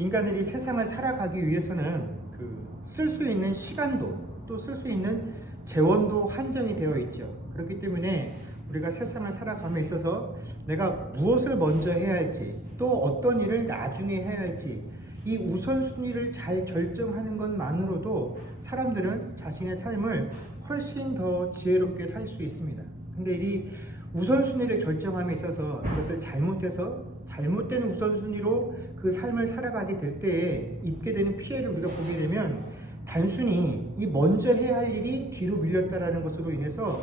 인간들이 세상을 살아가기 위해서는 쓸 수 있는 시간도 또 쓸 수 있는 재원도 한정이 되어 있죠. 그렇기 때문에 우리가 세상을 살아감에 있어서 내가 무엇을 먼저 해야 할지 또 어떤 일을 나중에 해야 할지 이 우선순위를 잘 결정하는 것만으로도 사람들은 자신의 삶을 훨씬 더 지혜롭게 살 수 있습니다. 근데 이 우선순위를 결정함에 있어서 이것을 잘못해서 잘못된 우선순위로 그 삶을 살아가게 될 때에 입게 되는 피해를 우리가 보게 되면 단순히 이 먼저 해야 할 일이 뒤로 밀렸다라는 것으로 인해서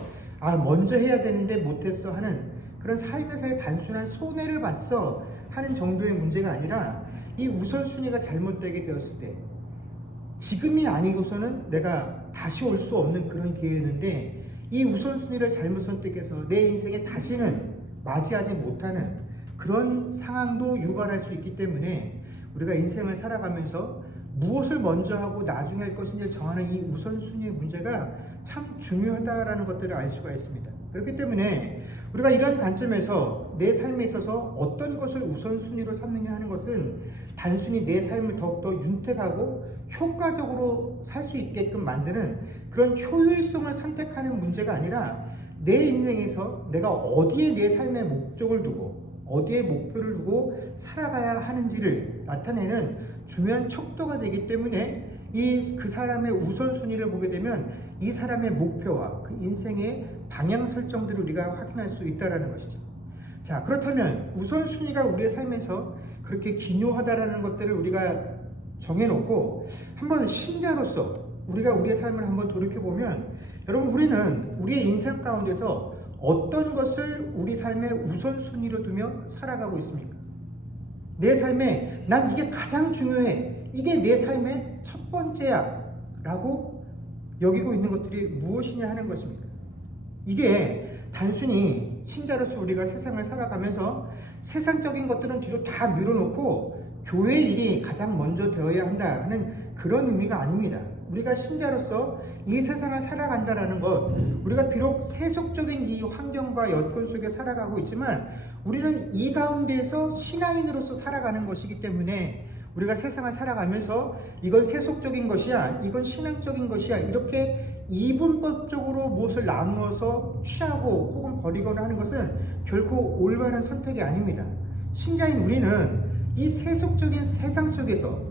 먼저 해야 되는데 못했어 하는 그런 삶에서의 단순한 손해를 봤어 하는 정도의 문제가 아니라 이 우선순위가 잘못되게 되었을 때 지금이 아니고서는 내가 다시 올 수 없는 그런 기회였는데 이 우선순위를 잘못 선택해서 내 인생에 다시는 맞이하지 못하는 그런 상황도 유발할 수 있기 때문에 우리가 인생을 살아가면서 무엇을 먼저 하고 나중에 할 것인지 정하는 이 우선순위의 문제가 참 중요하다라는 것들을 알 수가 있습니다. 그렇기 때문에 우리가 이런 관점에서 내 삶에 있어서 어떤 것을 우선순위로 삼느냐 하는 것은 단순히 내 삶을 더욱더 윤택하고 효과적으로 살 수 있게끔 만드는 그런 효율성을 선택하는 문제가 아니라 내 인생에서 내가 어디에 내 삶의 목적을 두고 어디에 목표를 두고 살아가야 하는지를 나타내는 중요한 척도가 되기 때문에 그 사람의 우선순위를 보게 되면 이 사람의 목표와 그 인생의 방향 설정들을 우리가 확인할 수 있다는 것이죠. 자, 그렇다면 우선순위가 우리의 삶에서 그렇게 기묘하다라는 것들을 우리가 정해놓고 한번 신자로서 우리가 우리의 삶을 한번 돌이켜보면 여러분 우리는 우리의 인생 가운데서 어떤 것을 우리 삶의 우선순위로 두며 살아가고 있습니까? 내 삶에 난 이게 가장 중요해. 이게 내 삶의 첫 번째야. 라고 여기고 있는 것들이 무엇이냐 하는 것입니다. 이게 단순히 신자로서 우리가 세상을 살아가면서 세상적인 것들은 뒤로 다 밀어놓고 교회 일이 가장 먼저 되어야 한다 하는 그런 의미가 아닙니다. 우리가 신자로서 이 세상을 살아간다라는 것, 우리가 비록 세속적인 이 환경과 여건 속에 살아가고 있지만 우리는 이 가운데에서 신앙인으로서 살아가는 것이기 때문에 우리가 세상을 살아가면서 이건 세속적인 것이야, 이건 신앙적인 것이야 이렇게 이분법적으로 무엇을 나누어서 취하고 혹은 버리거나 하는 것은 결코 올바른 선택이 아닙니다. 신자인 우리는 이 세속적인 세상 속에서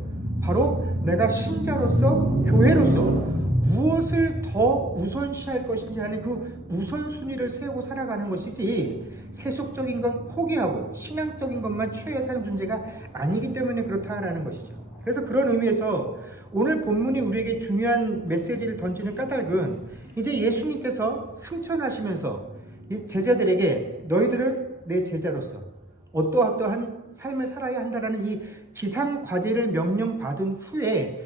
바로 내가 신자로서 교회로서 무엇을 더 우선시할 것인지 하는 그 우선순위를 세우고 살아가는 것이지 세속적인 건 포기하고 신앙적인 것만 취해 사는 존재가 아니기 때문에 그렇다라는 것이죠. 그래서 그런 의미에서 오늘 본문이 우리에게 중요한 메시지를 던지는 까닭은 이제 예수님께서 승천하시면서 제자들에게 너희들은 내 제자로서 어떠한 삶을 살아야 한다라는 이 지상 과제를 명령받은 후에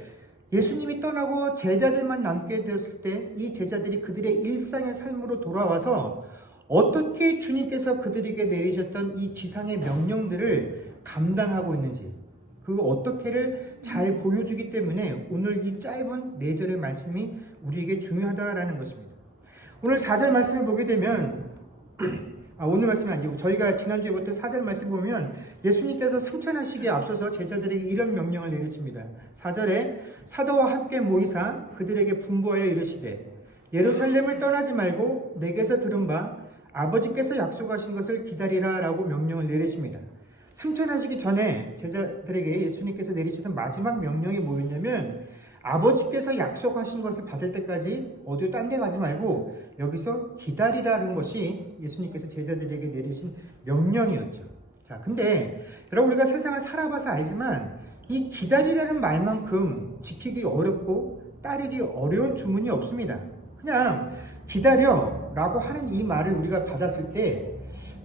예수님이 떠나고 제자들만 남게 되었을 때 이 제자들이 그들의 일상의 삶으로 돌아와서 어떻게 주님께서 그들에게 내리셨던 이 지상의 명령들을 감당하고 있는지 그 어떻게를 잘 보여주기 때문에 오늘 이 짧은 4절의 말씀이 우리에게 중요하다라는 것입니다. 오늘 4절 말씀을 보게 되면 오늘 말씀이 아니고 저희가 지난주에 봤던 4절 말씀 보면 예수님께서 승천하시기에 앞서서 제자들에게 이런 명령을 내리십니다. 4절에 사도와 함께 모이사 그들에게 분부하여 이르시되 예루살렘을 떠나지 말고 내게서 들은 바 아버지께서 약속하신 것을 기다리라 라고 명령을 내리십니다. 승천하시기 전에 제자들에게 예수님께서 내리시던 마지막 명령이 뭐였냐면 아버지께서 약속하신 것을 받을 때까지 어디 딴 데 가지 말고 여기서 기다리라는 것이 예수님께서 제자들에게 내리신 명령이었죠. 자, 근데 여러분 우리가 세상을 살아봐서 알지만 이 기다리라는 말만큼 지키기 어렵고 따르기 어려운 주문이 없습니다. 그냥 기다려 라고 하는 이 말을 우리가 받았을 때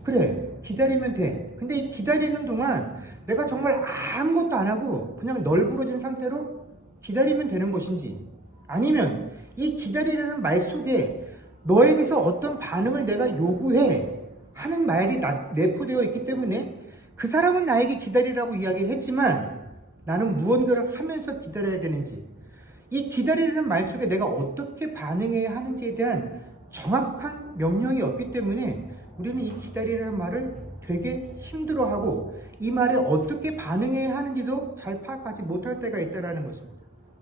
그래 기다리면 돼. 근데 이 기다리는 동안 내가 정말 아무것도 안 하고 그냥 널브러진 상태로 기다리면 되는 것인지 아니면 이 기다리라는 말 속에 너에게서 어떤 반응을 내가 요구해 하는 말이 내포되어 있기 때문에 그 사람은 나에게 기다리라고 이야기를 했지만 나는 무언가를 하면서 기다려야 되는지 이 기다리라는 말 속에 내가 어떻게 반응해야 하는지에 대한 정확한 명령이 없기 때문에 우리는 이 기다리라는 말을 되게 힘들어하고 이 말에 어떻게 반응해야 하는지도 잘 파악하지 못할 때가 있다는 것입니다.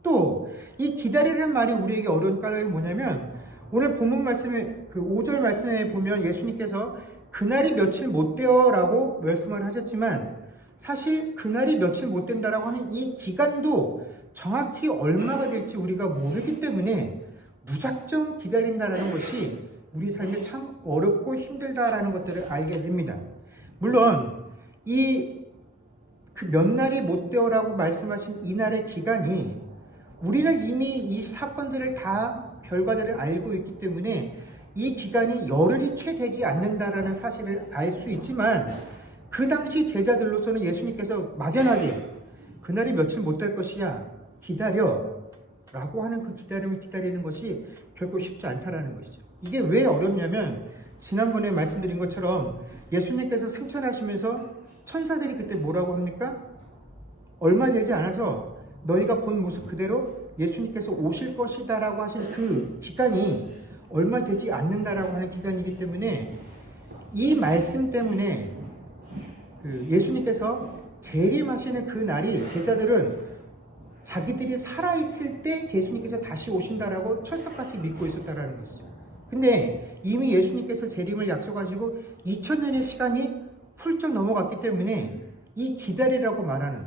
또 이 기다리라는 말이 우리에게 어려운 까닭이 뭐냐면 오늘 본문 말씀에 그 5절 말씀에 보면 예수님께서 그날이 며칠 못 되어라고 말씀을 하셨지만 사실 그날이 며칠 못 된다라고 하는 이 기간도 정확히 얼마가 될지 우리가 모르기 때문에 무작정 기다린다라는 것이 우리 삶에 참 어렵고 힘들다라는 것들을 알게 됩니다. 물론 이 그 몇 날이 못 되어라고 말씀하신 이날의 기간이 우리는 이미 이 사건들을 다 결과들을 알고 있기 때문에 이 기간이 열흘이 채 되지 않는다라는 사실을 알 수 있지만 그 당시 제자들로서는 예수님께서 막연하게 그날이 며칠 못 될 것이야 기다려 라고 하는 그 기다림을 기다리는 것이 결코 쉽지 않다라는 것이죠. 이게 왜 어렵냐면 지난번에 말씀드린 것처럼 예수님께서 승천하시면서 천사들이 그때 뭐라고 합니까? 얼마 되지 않아서 너희가 본 모습 그대로 예수님께서 오실 것이다 라고 하신 그 기간이 얼마 되지 않는다라고 하는 기간이기 때문에 이 말씀 때문에 그 예수님께서 재림하시는 그 날이 제자들은 자기들이 살아있을 때 예수님께서 다시 오신다라고 철석같이 믿고 있었다라는 것이죠. 근데 이미 예수님께서 재림을 약속하시고 2000년의 시간이 훌쩍 넘어갔기 때문에 이 기다리라고 말하는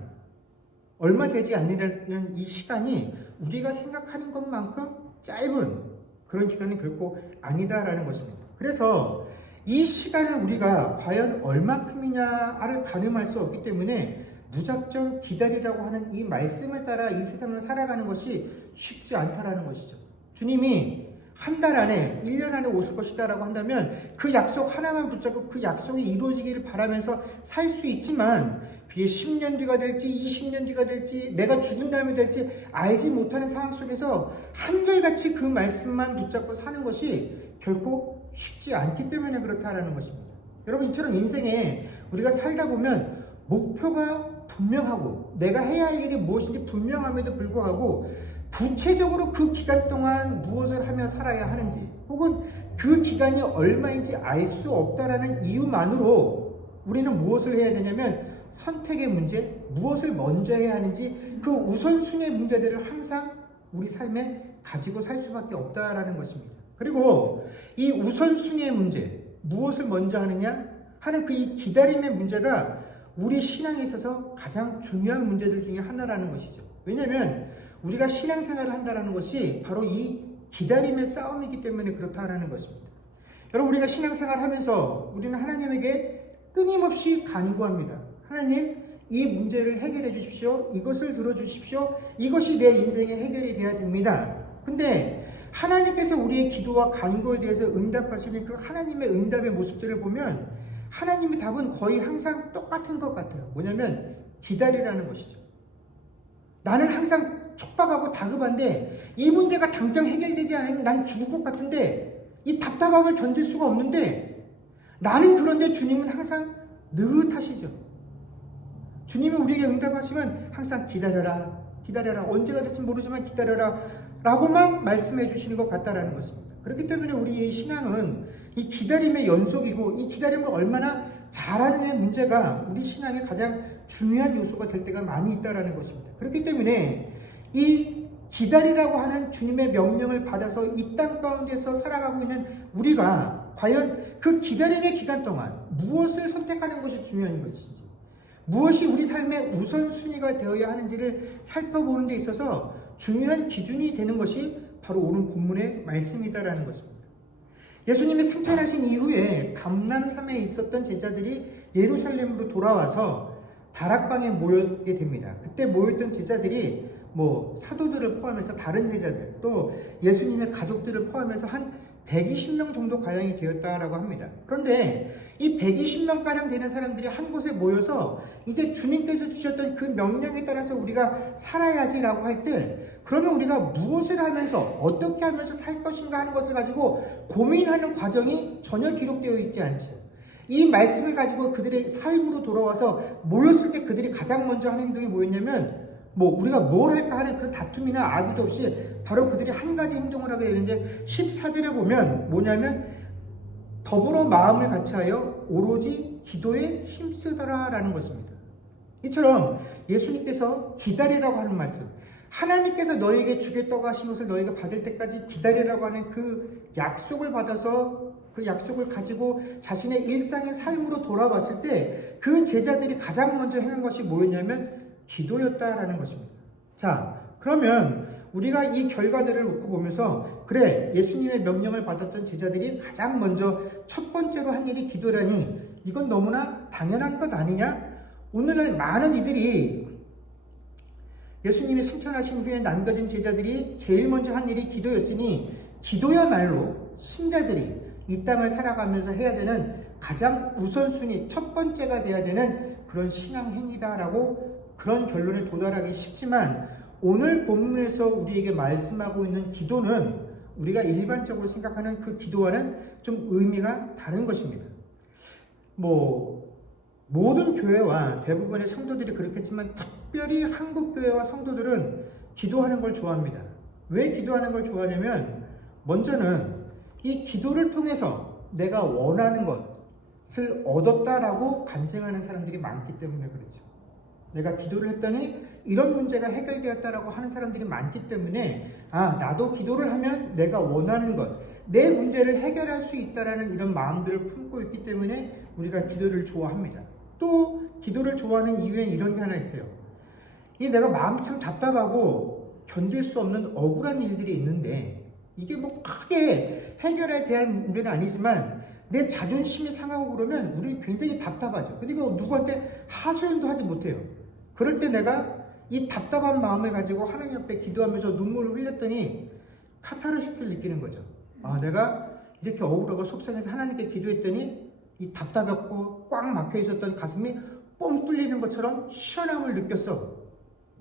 얼마 되지 않는 이 시간이 우리가 생각하는 것만큼 짧은 그런 기간이 결코 아니다라는 것입니다. 그래서 이 시간을 우리가 과연 얼마큼이냐를 가늠할 수 없기 때문에 무작정 기다리라고 하는 이 말씀을 따라 이 세상을 살아가는 것이 쉽지 않다라는 것이죠. 주님이 한 달 안에 1년 안에 오실 것이다 라고 한다면 그 약속 하나만 붙잡고 그 약속이 이루어지기를 바라면서 살 수 있지만 그게 10년 뒤가 될지 20년 뒤가 될지 내가 죽은 다음에 될지 알지 못하는 상황 속에서 한결같이 그 말씀만 붙잡고 사는 것이 결코 쉽지 않기 때문에 그렇다라는 것입니다. 여러분 이처럼 인생에 우리가 살다 보면 목표가 분명하고 내가 해야 할 일이 무엇인지 분명함에도 불구하고 구체적으로 그 기간 동안 무엇을 하며 살아야 하는지 혹은 그 기간이 얼마인지 알 수 없다라는 이유만으로 우리는 무엇을 해야 되냐면 선택의 문제, 무엇을 먼저 해야 하는지 그 우선순위의 문제들을 항상 우리 삶에 가지고 살 수밖에 없다라는 것입니다. 그리고 이 우선순위의 문제, 무엇을 먼저 하느냐 하는 그 이 기다림의 문제가 우리 신앙에 있어서 가장 중요한 문제들 중에 하나라는 것이죠. 왜냐하면 우리가 신앙생활을 한다는 것이 바로 이 기다림의 싸움이기 때문에 그렇다라는 것입니다. 여러분 우리가 신앙생활을 하면서 우리는 하나님에게 끊임없이 간구합니다. 하나님 이 문제를 해결해 주십시오. 이것을 들어주십시오. 이것이 내 인생의 해결이 되어야 됩니다. 근데 하나님께서 우리의 기도와 간구에 대해서 응답하시는 그 하나님의 응답의 모습들을 보면 하나님의 답은 거의 항상 똑같은 것 같아요. 뭐냐면 기다리라는 것이죠. 나는 항상 촉박하고 다급한데 이 문제가 당장 해결되지 않으면 난 죽을 것 같은데 이 답답함을 견딜 수가 없는데 나는 그런데 주님은 항상 느긋하시죠. 주님이 우리에게 응답하시면 항상 기다려라, 기다려라, 언제가 될지 모르지만 기다려라 라고만 말씀해 주시는 것 같다라는 것입니다. 그렇기 때문에 우리의 신앙은 이 기다림의 연속이고 이 기다림을 얼마나 잘하느냐의 문제가 우리 신앙의 가장 중요한 요소가 될 때가 많이 있다는 것입니다. 그렇기 때문에 이 기다리라고 하는 주님의 명령을 받아서 이 땅 가운데서 살아가고 있는 우리가 과연 그 기다림의 기간 동안 무엇을 선택하는 것이 중요한 것인지 무엇이 우리 삶의 우선순위가 되어야 하는지를 살펴보는 데 있어서 중요한 기준이 되는 것이 바로 오늘 본문의 말씀이다라는 것입니다. 예수님이 승천하신 이후에 감람산에 있었던 제자들이 예루살렘으로 돌아와서 다락방에 모이게 됩니다. 그때 모였던 제자들이 사도들을 포함해서 다른 제자들 또 예수님의 가족들을 포함해서 한 120명 정도 가량이 되었다라고 합니다. 그런데 이 120명가량 되는 사람들이 한 곳에 모여서 이제 주님께서 주셨던 그 명령에 따라서 우리가 살아야지라고 할 때 그러면 우리가 무엇을 하면서 어떻게 하면서 살 것인가 하는 것을 가지고 고민하는 과정이 전혀 기록되어 있지 않죠. 이 말씀을 가지고 그들의 삶으로 돌아와서 모였을 때 그들이 가장 먼저 하는 행동이 뭐였냐면 우리가 뭘 할까 하는 그 다툼이나 아비도 없이 바로 그들이 한 가지 행동을 하게 되는데 14절에 보면 뭐냐면 더불어 마음을 같이하여 오로지 기도에 힘쓰더라라는 것입니다. 이처럼 예수님께서 기다리라고 하는 말씀, 하나님께서 너에게 주겠다고 하신 것을 너희가 받을 때까지 기다리라고 하는 그 약속을 받아서 그 약속을 가지고 자신의 일상의 삶으로 돌아왔을 때 그 제자들이 가장 먼저 행한 것이 뭐였냐면 기도였다라는 것입니다. 자, 그러면 우리가 이 결과들을 놓고 보면서 그래, 예수님의 명령을 받았던 제자들이 가장 먼저 첫 번째로 한 일이 기도라니 이건 너무나 당연한 것 아니냐? 오늘날 많은 이들이 예수님이 승천하신 후에 남겨진 제자들이 제일 먼저 한 일이 기도였으니 기도야말로 신자들이 이 땅을 살아가면서 해야 되는 가장 우선순위 첫 번째가 돼야 되는 그런 신앙 행위다라고 그런 결론에 도달하기 쉽지만 오늘 본문에서 우리에게 말씀하고 있는 기도는 우리가 일반적으로 생각하는 그 기도와는 좀 의미가 다른 것입니다. 모든 교회와 대부분의 성도들이 그렇겠지만 특별히 한국 교회와 성도들은 기도하는 걸 좋아합니다. 왜 기도하는 걸 좋아하냐면 먼저는 이 기도를 통해서 내가 원하는 것을 얻었다라고 간증하는 사람들이 많기 때문에 그렇죠. 내가 기도를 했더니 이런 문제가 해결되었다라고 하는 사람들이 많기 때문에 나도 기도를 하면 내가 원하는 것, 내 문제를 해결할 수 있다라는 이런 마음들을 품고 있기 때문에 우리가 기도를 좋아합니다. 또 기도를 좋아하는 이유엔 이런 게 하나 있어요. 내가 마음이 참 답답하고 견딜 수 없는 억울한 일들이 있는데 이게 크게 해결해야 될 문제는 아니지만 내 자존심이 상하고 그러면 우리 굉장히 답답하죠. 그러니까 누구한테 하소연도 하지 못해요. 그럴 때 내가 이 답답한 마음을 가지고 하나님 앞에 기도하면서 눈물을 흘렸더니 카타르시스를 느끼는 거죠. 내가 이렇게 억울하고 속상해서 하나님께 기도했더니 이 답답했고 꽉 막혀 있었던 가슴이 뻥 뚫리는 것처럼 시원함을 느꼈어.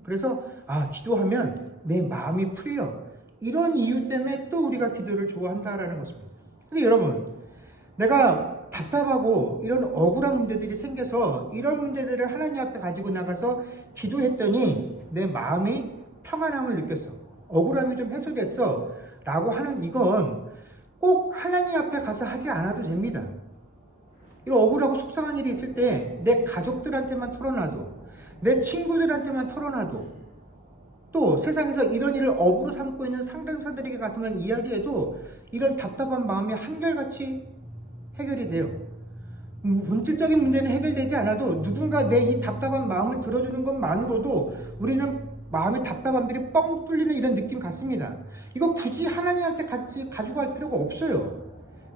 그래서 기도하면 내 마음이 풀려. 이런 이유 때문에 또 우리가 기도를 좋아한다라는 것입니다. 근데 여러분, 내가 답답하고 이런 억울한 문제들이 생겨서 이런 문제들을 하나님 앞에 가지고 나가서 기도했더니 내 마음이 평안함을 느꼈어. 억울함이 좀 해소됐어. 라고 하는 이건 꼭 하나님 앞에 가서 하지 않아도 됩니다. 이런 억울하고 속상한 일이 있을 때 내 가족들한테만 털어놔도, 내 친구들한테만 털어놔도, 또 세상에서 이런 일을 업으로 삼고 있는 상담사들에게 가서만 이야기해도 이런 답답한 마음이 한결같이 해결이 돼요. 본질적인 문제는 해결되지 않아도 누군가 내 이 답답한 마음을 들어주는 것만으로도 우리는 마음의 답답함들이 뻥 뚫리는 이런 느낌 같습니다. 이거 굳이 하나님한테 같이 가져갈 필요가 없어요.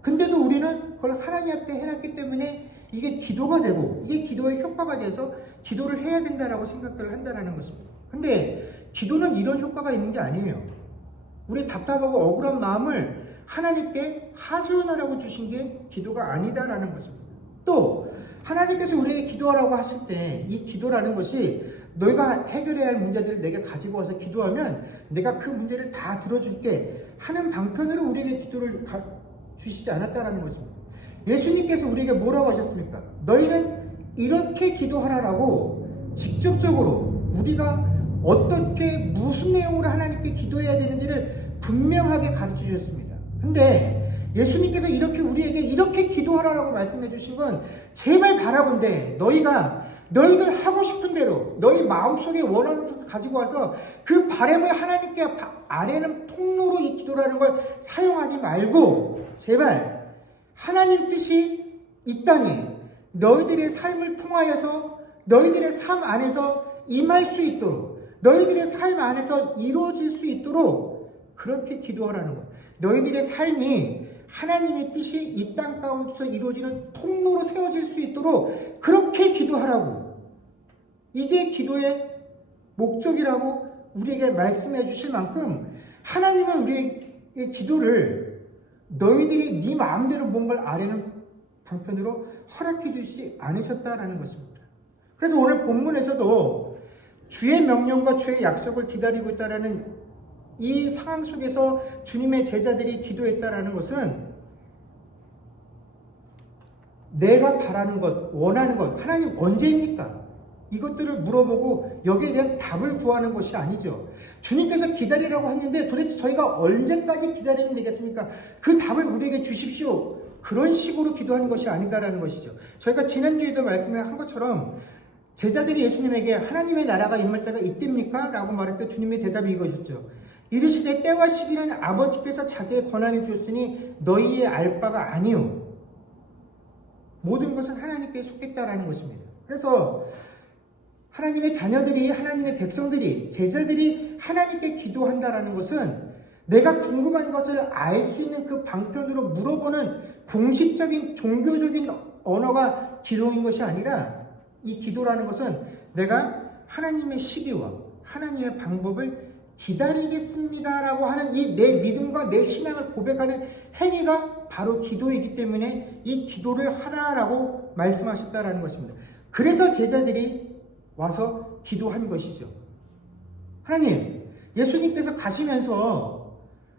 근데도 우리는 그걸 하나님 앞에 해놨기 때문에 이게 기도가 되고 이게 기도의 효과가 돼서 기도를 해야 된다라고 생각들을 한다는 것입니다. 근데 기도는 이런 효과가 있는 게 아니에요. 우리 답답하고 억울한 마음을 하나님께 하소연하라고 주신 게 기도가 아니다라는 것입니다. 또 하나님께서 우리에게 기도하라고 하실 때 이 기도라는 것이 너희가 해결해야 할 문제들을 내게 가지고 와서 기도하면 내가 그 문제를 다 들어줄게 하는 방편으로 우리에게 기도를 주시지 않았다라는 것입니다. 예수님께서 우리에게 뭐라고 하셨습니까? 너희는 이렇게 기도하라라고 직접적으로 우리가 어떻게 무슨 내용으로 하나님께 기도해야 되는지를 분명하게 가르쳐 주셨습니다. 근데 예수님께서 이렇게 우리에게 이렇게 기도하라고 말씀해 주신 건 제발 바라본데 너희들 하고 싶은 대로 너희 마음속에 원하는 것을 가지고 와서 그 바람을 하나님께 아뢰는 통로로 이 기도라는 걸 사용하지 말고 제발 하나님 뜻이 이 땅에 너희들의 삶을 통하여서 너희들의 삶 안에서 임할 수 있도록 너희들의 삶 안에서 이루어질 수 있도록 그렇게 기도하라는 거예요. 너희들의 삶이 하나님의 뜻이 이 땅 가운데서 이루어지는 통로로 세워질 수 있도록 그렇게 기도하라고. 이게 기도의 목적이라고 우리에게 말씀해 주실 만큼 하나님은 우리의 기도를 너희들이 네 마음대로 뭔가를 아뢰는 방편으로 허락해 주시지 않으셨다라는 것입니다. 그래서 오늘 본문에서도 주의 명령과 주의 약속을 기다리고 있다라는 이 상황 속에서 주님의 제자들이 기도했다라는 것은 내가 바라는 것, 원하는 것, 하나님 언제입니까? 이것들을 물어보고 여기에 대한 답을 구하는 것이 아니죠. 주님께서 기다리라고 했는데 도대체 저희가 언제까지 기다리면 되겠습니까? 그 답을 우리에게 주십시오. 그런 식으로 기도하는 것이 아니다라는 것이죠. 저희가 지난주에도 말씀을 한 것처럼 제자들이 예수님에게 하나님의 나라가 임할 때가 이때입니까? 라고 말할 때 주님의 대답이 이것이었죠. 이르시되 때와 시기는 아버지께서 자기의 권한이 주셨으니 너희의 알 바가 아니요. 모든 것은 하나님께 속했다라는 것입니다. 그래서 하나님의 자녀들이, 하나님의 백성들이, 제자들이 하나님께 기도한다라는 것은 내가 궁금한 것을 알 수 있는 그 방편으로 물어보는 공식적인 종교적인 언어가 기도인 것이 아니라 이 기도라는 것은 내가 하나님의 시기와 하나님의 방법을 기다리겠습니다라고 하는 이 내 믿음과 내 신앙을 고백하는 행위가 바로 기도이기 때문에 이 기도를 하라라고 말씀하셨다라는 것입니다. 그래서 제자들이 와서 기도한 것이죠. 하나님, 예수님께서 가시면서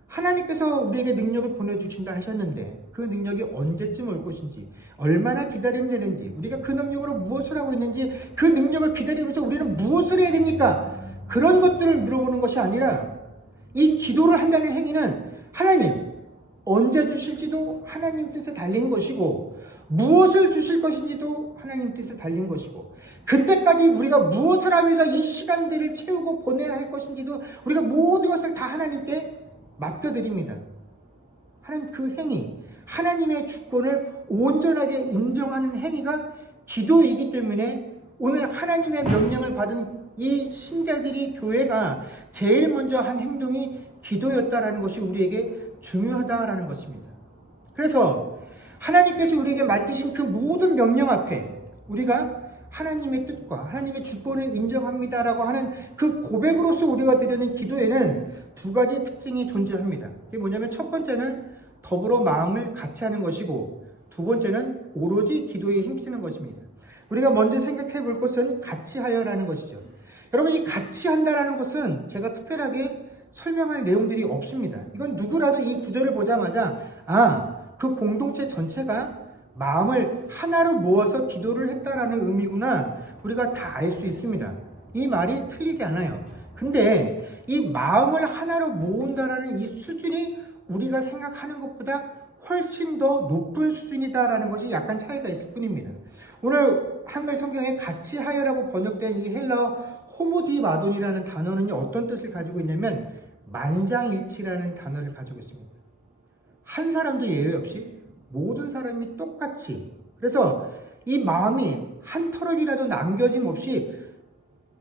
하나님께서 우리에게 능력을 보내주신다 하셨는데 그 능력이 언제쯤 올 것인지, 얼마나 기다리면 되는지, 우리가 그 능력으로 무엇을 하고 있는지, 그 능력을 기다리면서 우리는 무엇을 해야 됩니까? 그런 것들을 물어보는 것이 아니라 이 기도를 한다는 행위는 하나님, 언제 주실지도 하나님 뜻에 달린 것이고 무엇을 주실 것인지도 하나님 뜻에 달린 것이고 그때까지 우리가 무엇을 하면서 이 시간들을 채우고 보내야 할 것인지도 우리가 모든 것을 다 하나님께 맡겨드립니다. 하나님 그 행위, 하나님의 주권을 온전하게 인정하는 행위가 기도이기 때문에 오늘 하나님의 명령을 받은 이 신자들이, 교회가 제일 먼저 한 행동이 기도였다라는 것이 우리에게 중요하다라는 것입니다. 그래서 하나님께서 우리에게 맡기신 그 모든 명령 앞에 우리가 하나님의 뜻과 하나님의 주권을 인정합니다라고 하는 그 고백으로서 우리가 드리는 기도에는 두 가지 특징이 존재합니다. 이게 뭐냐면 첫 번째는 더불어 마음을 같이 하는 것이고 두 번째는 오로지 기도에 힘쓰는 것입니다. 우리가 먼저 생각해 볼 것은 같이 하여라는 것이죠. 여러분, 이 같이 한다라는 것은 제가 특별하게 설명할 내용들이 없습니다. 이건 누구라도 이 구절을 보자마자 그 공동체 전체가 마음을 하나로 모아서 기도를 했다라는 의미구나, 우리가 다 알 수 있습니다. 이 말이 틀리지 않아요. 근데 이 마음을 하나로 모은다라는 이 수준이 우리가 생각하는 것보다 훨씬 더 높은 수준이다라는 것이 약간 차이가 있을 뿐입니다. 오늘 한글 성경에 같이 하여라고 번역된 이 헬라어 호모디마돈이라는 단어는 어떤 뜻을 가지고 있냐면 만장일치라는 단어를 가지고 있습니다. 한 사람도 예외 없이 모든 사람이 똑같이, 그래서 이 마음이 한 털이라도 남겨짐 없이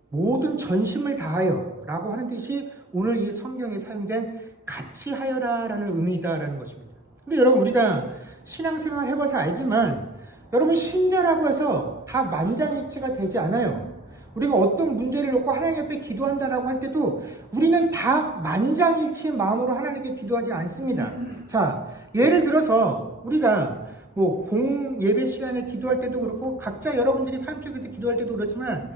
모든 전심을 다하여 라고 하는 뜻이 오늘 이 성경에 사용된 같이 하여라 라는 의미다라는 것입니다. 근데 여러분, 우리가 신앙생활 해봐서 알지만 여러분, 신자라고 해서 다 만장일치가 되지 않아요. 우리가 어떤 문제를 놓고 하나님 앞에 기도한다라고 할 때도 우리는 다 만장일치의 마음으로 하나님께 기도하지 않습니다. 자, 예를 들어서 우리가 공예배 시간에 기도할 때도 그렇고 각자 여러분들이 삶 속에서 기도할 때도 그렇지만,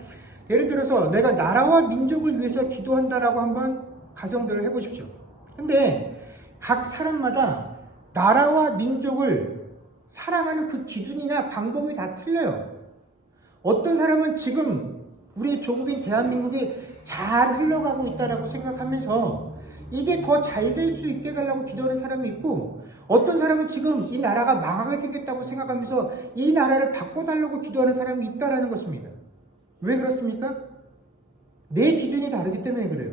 예를 들어서 내가 나라와 민족을 위해서 기도한다라고 한번 가정들을 해보십시오. 근데 각 사람마다 나라와 민족을 사랑하는 그 기준이나 방법이 다 틀려요. 어떤 사람은 지금 우리 조국인 대한민국이 잘 흘러가고 있다라고 생각하면서 이게 더 잘 될 수 있게 해달라고 기도하는 사람이 있고, 어떤 사람은 지금 이 나라가 망하게 생겼다고 생각하면서 이 나라를 바꿔달라고 기도하는 사람이 있다라는 것입니다. 왜 그렇습니까? 내 기준이 다르기 때문에 그래요.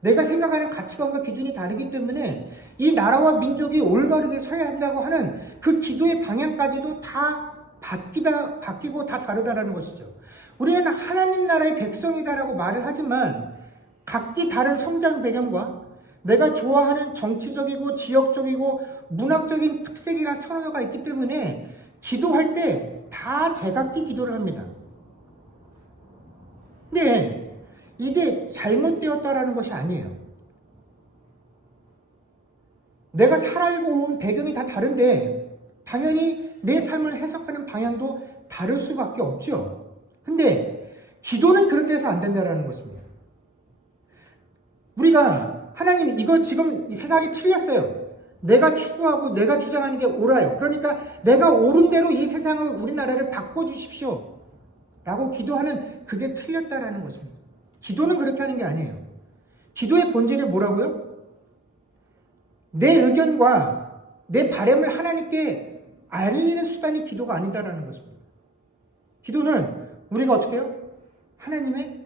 내가 생각하는 가치관과 기준이 다르기 때문에 이 나라와 민족이 올바르게 서야 한다고 하는 그 기도의 방향까지도 다 바뀌고 다 다르다라는 것이죠. 우리는 하나님 나라의 백성이다라고 말을 하지만 각기 다른 성장 배경과 내가 좋아하는 정치적이고 지역적이고 문학적인 특색이나 선호가 있기 때문에 기도할 때 다 제각기 기도를 합니다. 근데 이게 잘못되었다라는 것이 아니에요. 내가 살아오고 온 배경이 다 다른데 당연히 내 삶을 해석하는 방향도 다를 수밖에 없죠. 근데 기도는 그렇게 해서 안 된다라는 것입니다. 우리가 하나님, 이거 지금 이 세상이 틀렸어요. 내가 추구하고 내가 주장하는 게 옳아요. 그러니까 내가 옳은 대로 이 세상을, 우리나라를 바꿔주십시오 라고 기도하는, 그게 틀렸다라는 것입니다. 기도는 그렇게 하는 게 아니에요. 기도의 본질이 뭐라고요? 내 의견과 내 바람을 하나님께 알리는 수단이 기도가 아니다라는 것입니다. 기도는 우리가 어떻게 해요? 하나님의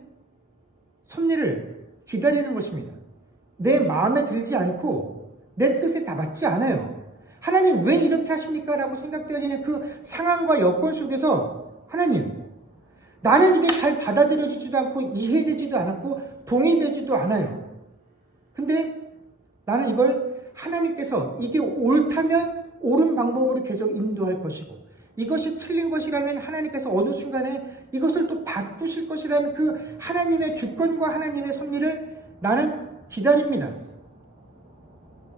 섭리를 기다리는 것입니다. 내 마음에 들지 않고 내 뜻에 다 맞지 않아요. 하나님 왜 이렇게 하십니까? 라고 생각되어지는 그 상황과 여건 속에서 하나님, 나는 이게 잘 받아들여지지도 않고 이해되지도 않았고 동의되지도 않아요. 근데 나는 이걸 하나님께서 이게 옳다면 옳은 방법으로 계속 인도할 것이고 이것이 틀린 것이라면 하나님께서 어느 순간에 이것을 또 바꾸실 것이라는 그 하나님의 주권과 하나님의 섭리를 나는 기다립니다.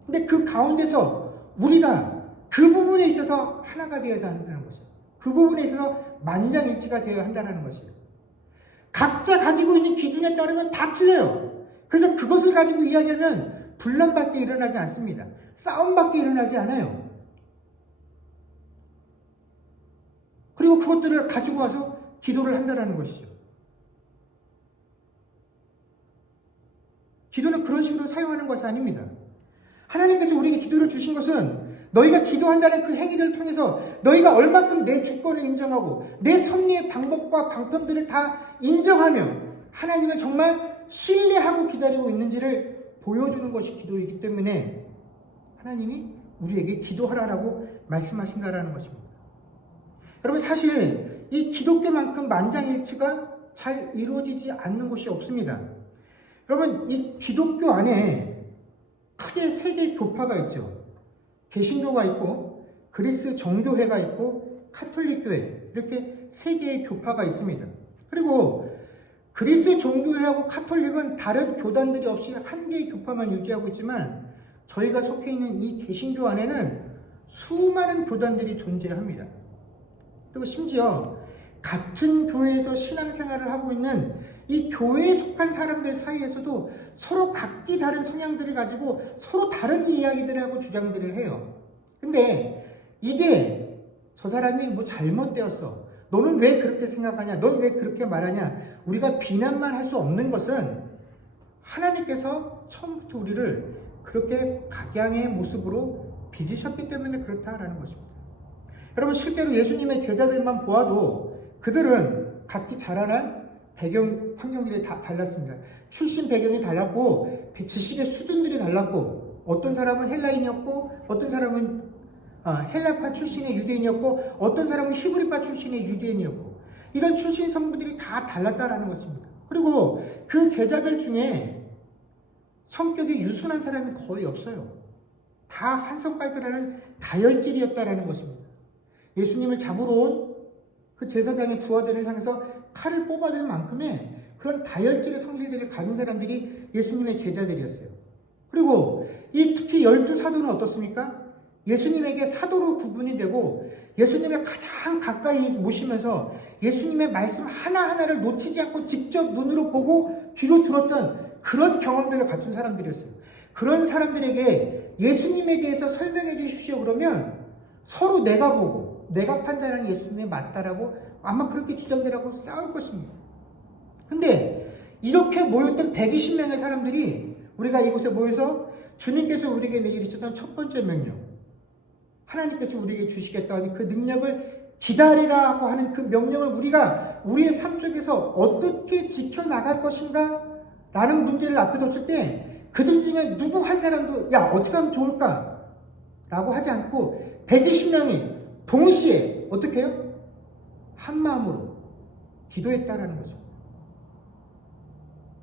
근데 그 가운데서 우리가 그 부분에 있어서 하나가 되어야 한다는 것이에요. 그 부분에 있어서 만장일치가 되어야 한다는 것이에요. 각자 가지고 있는 기준에 따르면 다 틀려요. 그래서 그것을 가지고 이야기하면 분란밖에 일어나지 않습니다. 싸움밖에 일어나지 않아요. 그리고 그것들을 가지고 와서 기도를 한다는 것이죠. 기도는 그런 식으로 사용하는 것이 아닙니다. 하나님께서 우리에게 기도를 주신 것은 너희가 기도한다는 그 행위를 통해서 너희가 얼마큼 내 주권을 인정하고 내 섭리의 방법과 방편들을 다 인정하며 하나님을 정말 신뢰하고 기다리고 있는지를 보여주는 것이 기도이기 때문에 하나님이 우리에게 기도하라라고 말씀하신다라는 것입니다. 여러분, 사실 이 기독교만큼 만장일치가 잘 이루어지지 않는 것이 없습니다. 여러분, 이 기독교 안에 크게 세 개의 교파가 있죠. 개신교가 있고 그리스 정교회가 있고 카톨릭 교회, 이렇게 세 개의 교파가 있습니다. 그리고 그리스 정교회하고 카톨릭은 다른 교단들이 없이 한 개의 교파만 유지하고 있지만 저희가 속해 있는 이 개신교 안에는 수많은 교단들이 존재합니다. 그리고 심지어 같은 교회에서 신앙생활을 하고 있는 이 교회에 속한 사람들 사이에서도 서로 각기 다른 성향들을 가지고 서로 다른 이야기들을 하고 주장들을 해요. 근데 이게 저 사람이 뭐 잘못되었어, 너는 왜 그렇게 생각하냐, 넌 왜 그렇게 말하냐, 우리가 비난만 할 수 없는 것은 하나님께서 처음부터 우리를 그렇게 각양의 모습으로 빚으셨기 때문에 그렇다라는 것입니다. 여러분, 실제로 예수님의 제자들만 보아도 그들은 각기 자라난 배경, 환경들이 다 달랐습니다. 출신 배경이 달랐고 지식의 수준들이 달랐고 어떤 사람은 헬라인이었고 어떤 사람은 헬라파 출신의 유대인이었고 어떤 사람은 히브리파 출신의 유대인이었고 이런 출신 성분들이 다 달랐다라는 것입니다. 그리고 그 제자들 중에 성격이 유순한 사람이 거의 없어요. 다 한성깔들하는 다혈질이었다라는 것입니다. 예수님을 잡으러 온 그 제사장의 부하들을 향해서 칼을 뽑아댈 만큼의 그런 다혈질의 성질들을 가진 사람들이 예수님의 제자들이었어요. 그리고 이 특히 12사도는 어떻습니까? 예수님에게 사도로 구분이 되고 예수님을 가장 가까이 모시면서 예수님의 말씀 하나하나를 놓치지 않고 직접 눈으로 보고 귀로 들었던 그런 경험들을 갖춘 사람들이었어요. 그런 사람들에게 예수님에 대해서 설명해 주십시오 그러면 서로 내가 보고 내가 판단하는 예수님이 맞다라고 아마 그렇게 주장들하고 싸울 것입니다. 근데 이렇게 모였던 120명의 사람들이 우리가 이곳에 모여서 주님께서 우리에게 내리셨던 첫 번째 명령, 하나님께서 우리에게 주시겠다는 그 능력을 기다리라고 하는 그 명령을 우리가 우리의 삶 속에서 어떻게 지켜나갈 것인가 라는 문제를 앞에 뒀을 때 그들 중에 누구 한 사람도 야 어떻게 하면 좋을까 라고 하지 않고 120명이 동시에 어떻게 해요? 한 마음으로 기도했다라는 거죠.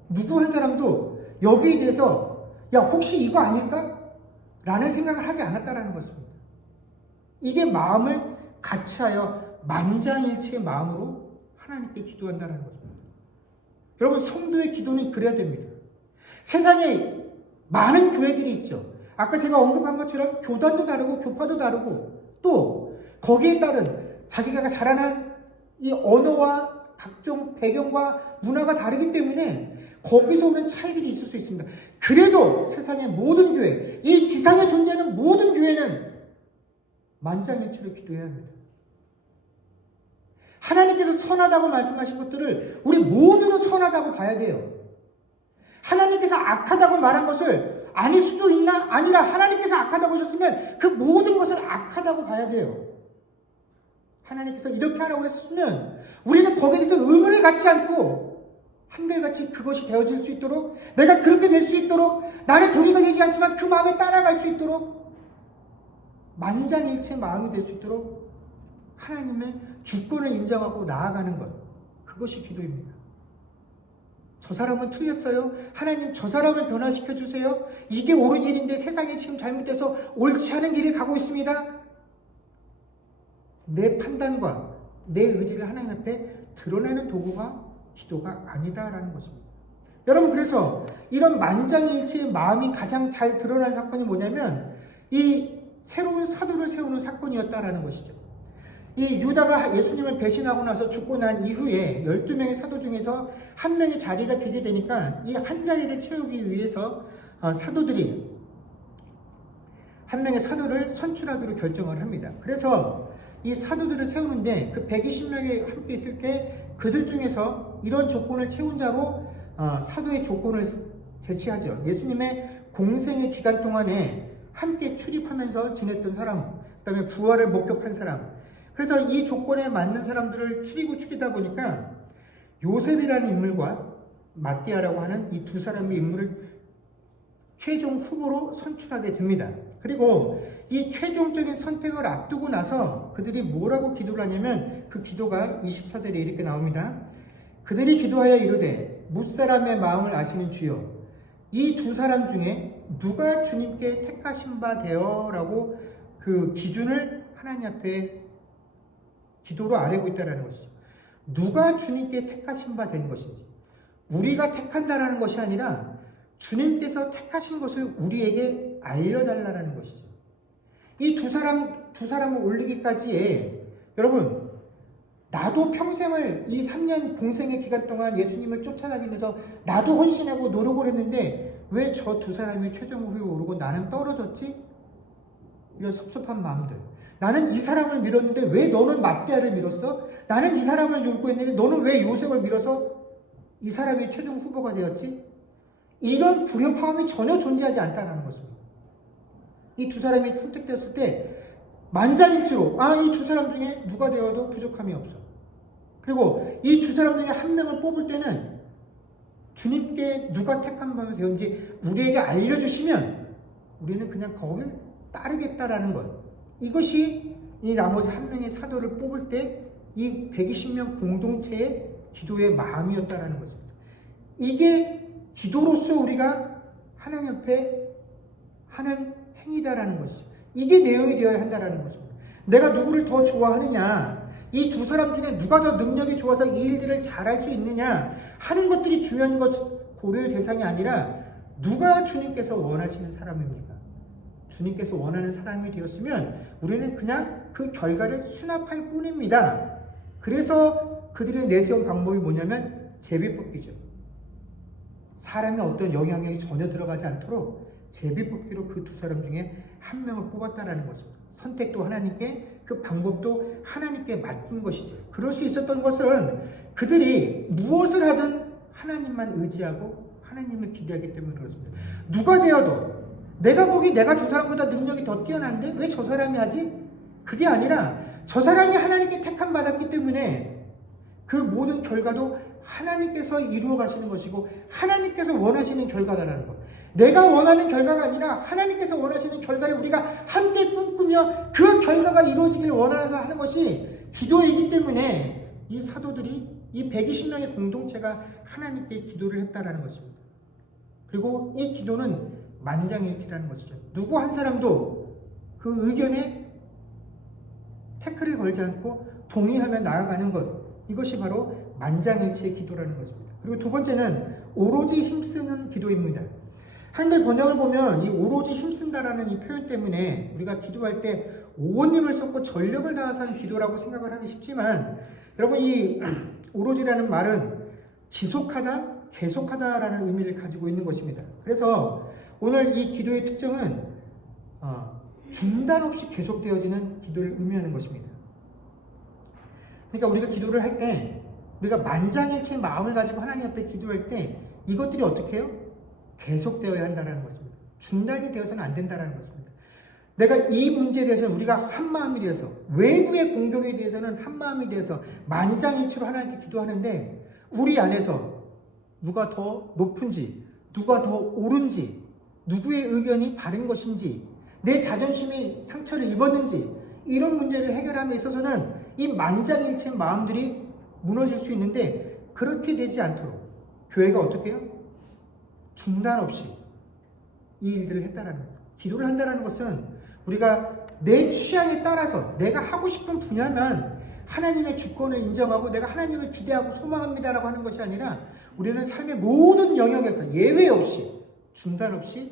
누구 한 사람도 여기에 대해서 야 혹시 이거 아닐까? 라는 생각을 하지 않았다라는 것입니다. 이게 마음을 같이하여 만장일치의 마음으로 하나님께 기도한다는 것입니다. 여러분, 성도의 기도는 그래야 됩니다. 세상에 많은 교회들이 있죠. 아까 제가 언급한 것처럼 교단도 다르고 교파도 다르고 또 거기에 따른 자기가 자라난 이 언어와 각종 배경과 문화가 다르기 때문에 거기서 오는 차이들이 있을 수 있습니다. 그래도 세상의 모든 교회, 이 지상에 존재하는 모든 교회는 만장일치로 기도해야 합니다. 하나님께서 선하다고 말씀하신 것들을 우리 모두는 선하다고 봐야 돼요. 하나님께서 악하다고 말한 것을 아닐 수도 있나? 아니라 하나님께서 악하다고 하셨으면 그 모든 것을 악하다고 봐야 돼요. 하나님께서 이렇게 하라고 했으면 우리는 거기에 대해서 의문을 갖지 않고 한결같이 그것이 되어질 수 있도록, 내가 그렇게 될 수 있도록, 나는 동의가 되지 않지만 그 마음에 따라갈 수 있도록, 만장일치의 마음이 될 수 있도록 하나님의 주권을 인정하고 나아가는 것, 그것이 기도입니다. 저 사람은 틀렸어요. 하나님 저 사람을 변화시켜 주세요. 이게 옳은 일인데 세상이 지금 잘못돼서 옳지 않은 길을 가고 있습니다. 내 판단과 내 의지를 하나님 앞에 드러내는 도구가 기도가 아니다라는 것입니다. 여러분, 그래서 이런 만장일치의 마음이 가장 잘 드러난 사건이 뭐냐면 이 새로운 사도를 세우는 사건이었다라는 것이죠. 이 유다가 예수님을 배신하고 나서 죽고 난 이후에 12명의 사도 중에서 한 명의 자리가 비게 되니까 이 한 자리를 채우기 위해서 사도들이 한 명의 사도를 선출하기로 결정을 합니다. 그래서 이 사도들을 세우는데 그 120명이 함께 있을 때 그들 중에서 이런 조건을 채운 자로 사도의 조건을 제시하죠. 예수님의 공생의 기간 동안에 함께 출입하면서 지냈던 사람, 그 다음에 부활을 목격한 사람. 그래서 이 조건에 맞는 사람들을 추리다 보니까 요셉이라는 인물과 마띠아라고 하는 이 두 사람의 인물을 최종 후보로 선출하게 됩니다. 그리고 이 최종적인 선택을 앞두고 나서 그들이 뭐라고 기도를 하냐면 그 기도가 24절에 이렇게 나옵니다. 그들이 기도하여 이르되 뭇사람의 마음을 아시는 주여, 이 두 사람 중에 누가 주님께 택하신 바 되어 라고 그 기준을 하나님 앞에 기도로 아뢰고 있다는 것이죠. 누가 주님께 택하신 바 된 것인지, 우리가 택한다라는 것이 아니라 주님께서 택하신 것을 우리에게 알려달라는 것이죠. 이 두 사람을 올리기까지에 여러분, 나도 평생을 이 3년 공생의 기간 동안 예수님을 쫓아다니면서 나도 헌신하고 노력을 했는데 왜 저 두 사람이 최종 후보에 오르고 나는 떨어졌지? 이런 섭섭한 마음들. 나는 이 사람을 밀었는데 왜 너는 마띠아를 밀었어? 나는 이 사람을 요구했는데 너는 왜 요셉을 밀어서 이 사람이 최종 후보가 되었지? 이런 불협화음이 전혀 존재하지 않다는 것입니다. 이 두 사람이 선택되었을 때 만장일치로 이 두 사람 중에 누가 되어도 부족함이 없어. 그리고 이 두 사람 중에 한 명을 뽑을 때는 주님께 누가 택한 바가 되었는지 우리에게 알려주시면 우리는 그냥 거기를 따르겠다라는 것. 이것이 이 나머지 한 명의 사도를 뽑을 때 이 120명 공동체의 기도의 마음이었다라는 것입니다. 이게 기도로서 우리가 하나님 앞에 하는 행위다라는 것이죠. 이게 내용이 되어야 한다라는 것입니다. 내가 누구를 더 좋아하느냐, 이 두 사람 중에 누가 더 능력이 좋아서 이 일들을 잘할 수 있느냐 하는 것들이 중요한 것, 고려의 대상이 아니라 누가 주님께서 원하시는 사람입니까? 주님께서 원하는 사람이 되었으면 우리는 그냥 그 결과를 수납할 뿐입니다. 그래서 그들의 내세운 방법이 뭐냐면 제비뽑기죠. 사람의 어떤 영향력이 전혀 들어가지 않도록 제비뽑기로 그 두 사람 중에 한 명을 뽑았다라는 거죠. 선택도 하나님께, 그 방법도 하나님께 맡긴 것이죠. 그럴 수 있었던 것은 그들이 무엇을 하든 하나님만 의지하고 하나님을 기대하기 때문에 그렇습니다. 누가 되어도 내가 보기 내가 저 사람보다 능력이 더 뛰어난데 왜 저 사람이 하지? 그게 아니라 저 사람이 하나님께 택함 받았기 때문에 그 모든 결과도 하나님께서 이루어 가시는 것이고 하나님께서 원하시는 결과다라는 것. 내가 원하는 결과가 아니라 하나님께서 원하시는 결과를 우리가 함께 꿈꾸며 그 결과가 이루어지길 원하서 하는 것이 기도이기 때문에 이 사도들이 이 120명의 공동체가 하나님께 기도를 했다라는 것입니다. 그리고 이 기도는 만장일치라는 것이죠. 누구 한 사람도 그 의견에 태클을 걸지 않고 동의하며 나아가는 것, 이것이 바로 만장일치의 기도라는 것입니다. 그리고 두 번째는 오로지 힘쓰는 기도입니다. 한글 번역을 보면 이 오로지 힘쓴다라는 이 표현 때문에 우리가 기도할 때 온 힘을 쏟고 전력을 다해서 하는 기도라고 생각을 하기 쉽지만, 여러분, 이 오로지라는 말은 지속하다, 계속하다라는 의미를 가지고 있는 것입니다. 그래서 오늘 이 기도의 특징은 중단 없이 계속되어지는 기도를 의미하는 것입니다. 그러니까 우리가 기도를 할 때, 우리가 만장일치의 마음을 가지고 하나님 앞에 기도할 때 이것들이 어떻게 해요? 계속되어야 한다는 것입니다. 중단이 되어서는 안 된다는 것입니다. 내가 이 문제에 대해서는 우리가 한마음이 되어서, 외부의 공격에 대해서는 한마음이 되어서 만장일치로 하나님께 기도하는데, 우리 안에서 누가 더 높은지, 누가 더 옳은지, 누구의 의견이 바른 것인지, 내 자존심이 상처를 입었는지, 이런 문제를 해결함에 있어서는 이 만장일치의 마음들이 무너질 수 있는데, 그렇게 되지 않도록 교회가 어떻게 해요? 중단 없이 이 일들을 했다라는 거예요. 기도를 한다는 것은 우리가 내 취향에 따라서 내가 하고 싶은 분야만 하나님의 주권을 인정하고 내가 하나님을 기대하고 소망합니다라고 하는 것이 아니라, 우리는 삶의 모든 영역에서 예외 없이 중단 없이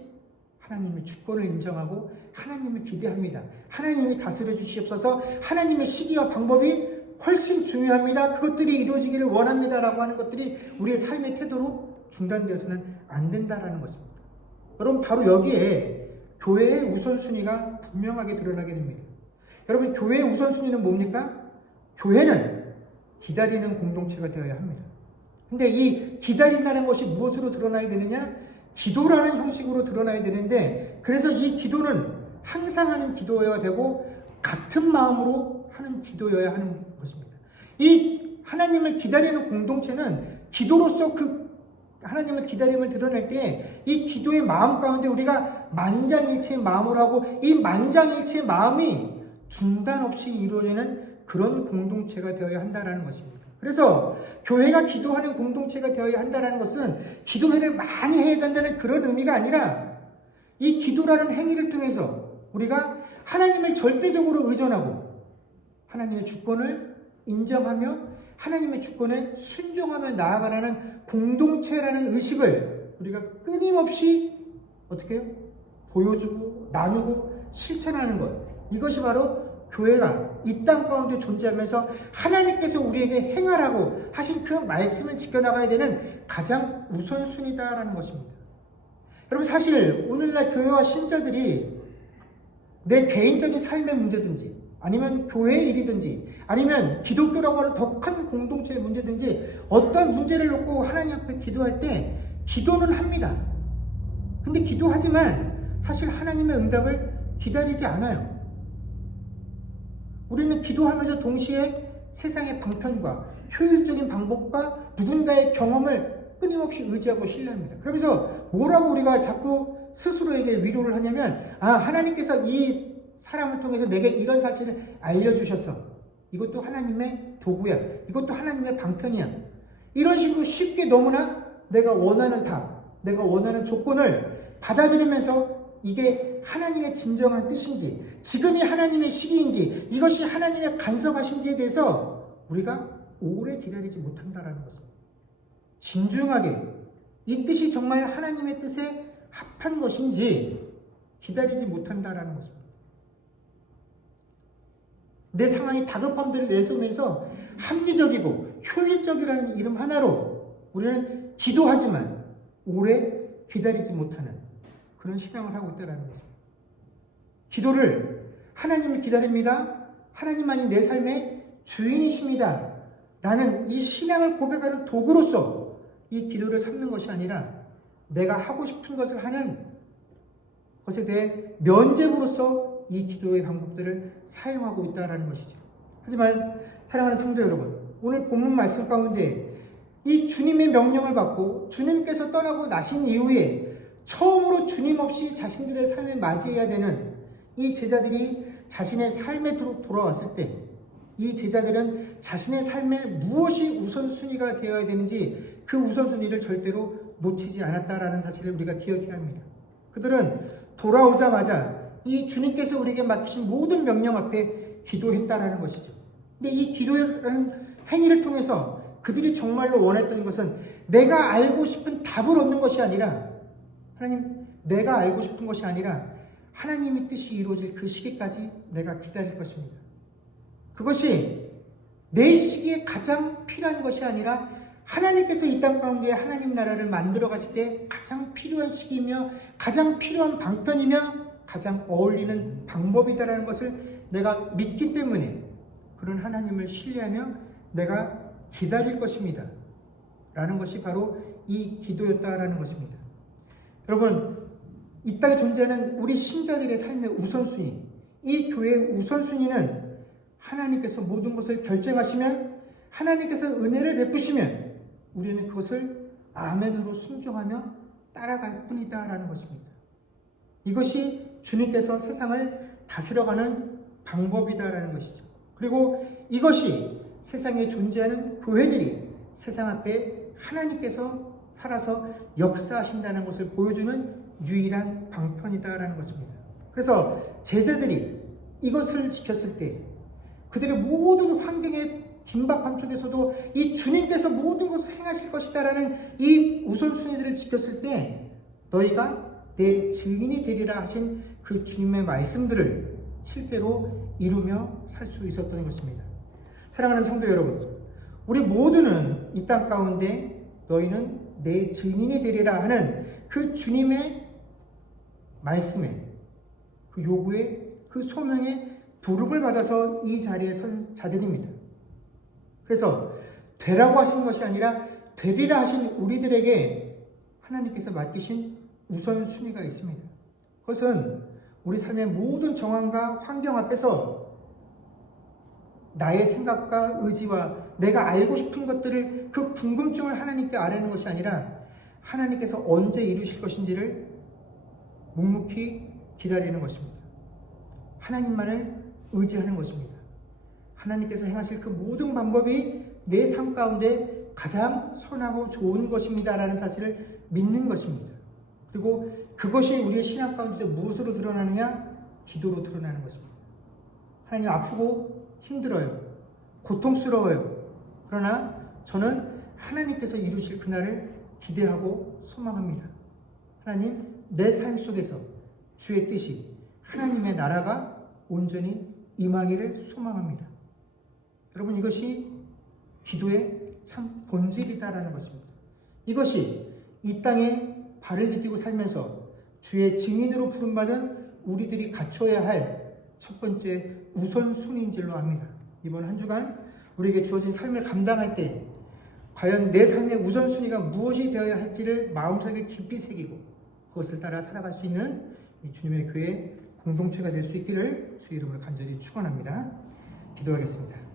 하나님의 주권을 인정하고 하나님을 기대합니다. 하나님이 다스려 주시옵소서. 하나님의 시기와 방법이 훨씬 중요합니다. 그것들이 이루어지기를 원합니다라고 하는 것들이 우리의 삶의 태도로 중단되어서는 안 된다라는 것입니다. 여러분, 바로 여기에 교회의 우선순위가 분명하게 드러나게 됩니다. 여러분, 교회의 우선순위는 뭡니까? 교회는 기다리는 공동체가 되어야 합니다. 근데 이 기다린다는 것이 무엇으로 드러나야 되느냐? 기도라는 형식으로 드러나야 되는데, 그래서 이 기도는 항상 하는 기도여야 되고 같은 마음으로 하는 기도여야 하는 것입니다. 이 하나님을 기다리는 공동체는 기도로서 그 하나님의 기다림을 드러낼 때 이 기도의 마음 가운데 우리가 만장일치의 마음을 하고 이 만장일치의 마음이 중단 없이 이루어지는 그런 공동체가 되어야 한다는 것입니다. 그래서 교회가 기도하는 공동체가 되어야 한다는 것은 기도회를 많이 해야 된다는 그런 의미가 아니라, 이 기도라는 행위를 통해서 우리가 하나님을 절대적으로 의존하고 하나님의 주권을 인정하며 하나님의 주권에 순종하며 나아가라는 공동체라는 의식을 우리가 끊임없이 어떻게 해요? 보여주고 나누고 실천하는 것, 이것이 바로 교회가 이 땅 가운데 존재하면서 하나님께서 우리에게 행하라고 하신 그 말씀을 지켜나가야 되는 가장 우선순위다라는 것입니다. 여러분, 사실 오늘날 교회와 신자들이 내 개인적인 삶의 문제든지 아니면 교회의 일이든지 아니면 기독교라고 하는 더 큰 공동체의 문제든지 어떤 문제를 놓고 하나님 앞에 기도할 때 기도는 합니다. 근데 기도하지만 사실 하나님의 응답을 기다리지 않아요. 우리는 기도하면서 동시에 세상의 방편과 효율적인 방법과 누군가의 경험을 끊임없이 의지하고 신뢰합니다. 그러면서 뭐라고 우리가 자꾸 스스로에게 위로를 하냐면, 하나님께서 이 사람을 통해서 내게 이런 사실을 알려주셨어. 이것도 하나님의 도구야. 이것도 하나님의 방편이야. 이런 식으로 쉽게 너무나 내가 원하는 답, 내가 원하는 조건을 받아들이면서 이게 하나님의 진정한 뜻인지, 지금이 하나님의 시기인지, 이것이 하나님의 간섭하신지에 대해서 우리가 오래 기다리지 못한다는 것입니다. 진중하게 이 뜻이 정말 하나님의 뜻에 합한 것인지 기다리지 못한다는 것입니다. 내 상황이 다급함들을 내세우면서 합리적이고 효율적이라는 이름 하나로 우리는 기도하지만 오래 기다리지 못하는 그런 신앙을 하고 있다는 거예요. 기도를 하나님을 기다립니다. 하나님만이 내 삶의 주인이십니다. 나는 이 신앙을 고백하는 도구로서 이 기도를 삼는 것이 아니라 내가 하고 싶은 것을 하는 것에 대해 면죄부로서 이 기도의 방법들을 사용하고 있다는 것이죠. 하지만 사랑하는 성도 여러분, 오늘 본문 말씀 가운데 이 주님의 명령을 받고 주님께서 떠나고 나신 이후에 처음으로 주님 없이 자신들의 삶을 맞이해야 되는 이 제자들이 자신의 삶에 돌아왔을 때 이 제자들은 자신의 삶에 무엇이 우선순위가 되어야 되는지 그 우선순위를 절대로 놓치지 않았다라는 사실을 우리가 기억해야 합니다. 그들은 돌아오자마자 이 주님께서 우리에게 맡기신 모든 명령 앞에 기도했다라는 것이죠. 근데 이 기도라는 행위를 통해서 그들이 정말로 원했던 것은 내가 알고 싶은 답을 얻는 것이 아니라, 하나님, 내가 알고 싶은 것이 아니라 하나님의 뜻이 이루어질 그 시기까지 내가 기다릴 것입니다. 그것이 내 시기에 가장 필요한 것이 아니라 하나님께서 이 땅 가운데 하나님 나라를 만들어 가실 때 가장 필요한 시기이며 가장 필요한 방편이며 가장 어울리는 방법이다라는 것을 내가 믿기 때문에 그런 하나님을 신뢰하며 내가 기다릴 것입니다. 라는 것이 바로 이 기도였다라는 것입니다. 여러분, 이 땅에 존재하는 우리 신자들의 삶의 우선순위, 이 교회의 우선순위는 하나님께서 모든 것을 결정하시면, 하나님께서 은혜를 베푸시면 우리는 그것을 아멘으로 순종하며 따라갈 뿐이다라는 것입니다. 이것이 주님께서 세상을 다스려가는 방법이다라는 것이죠. 그리고 이것이 세상에 존재하는 교회들이 세상 앞에 하나님께서 살아서 역사하신다는 것을 보여주는 유일한 방편이다라는 것입니다. 그래서 제자들이 이것을 지켰을 때 그들의 모든 환경의 긴박함 속에서도 이 주님께서 모든 것을 행하실 것이다라는 이 우선순위들을 지켰을 때 너희가 내 증인이 되리라 하신 그 주님의 말씀들을 실제로 이루며 살 수 있었던 것입니다. 사랑하는 성도 여러분, 우리 모두는 이 땅 가운데 너희는 내 증인이 되리라 하는 그 주님의 말씀에, 그 요구에, 그 소명에 부름을 받아서 이 자리에 선 자들입니다. 그래서 되라고 하신 것이 아니라 되리라 하신 우리들에게 하나님께서 맡기신 우선순위가 있습니다. 그것은 우리 삶의 모든 정황과 환경 앞에서 나의 생각과 의지와 내가 알고 싶은 것들을, 그 궁금증을 하나님께 아뢰는 것이 아니라 하나님께서 언제 이루실 것인지를 묵묵히 기다리는 것입니다. 하나님만을 의지하는 것입니다. 하나님께서 행하실 그 모든 방법이 내 삶 가운데 가장 선하고 좋은 것입니다라는 사실을 믿는 것입니다. 그리고 그것이 우리의 신앙 가운데 무엇으로 드러나느냐? 기도로 드러나는 것입니다. 하나님, 아프고 힘들어요. 고통스러워요. 그러나 저는 하나님께서 이루실 그날을 기대하고 소망합니다. 하나님, 내 삶 속에서 주의 뜻이, 하나님의 나라가 온전히 임하기를 소망합니다. 여러분, 이것이 기도의 참 본질이다라는 것입니다. 이것이 이 땅에 발을 디디고 살면서 주의 증인으로 부름받은 우리들이 갖춰야 할 첫 번째 우선순위인 줄로 압니다. 이번 한 주간 우리에게 주어진 삶을 감당할 때 과연 내 삶의 우선순위가 무엇이 되어야 할지를 마음속에 깊이 새기고 그것을 따라 살아갈 수 있는 주님의 교회 공동체가 될 수 있기를 주의 이름으로 간절히 축원합니다. 기도하겠습니다.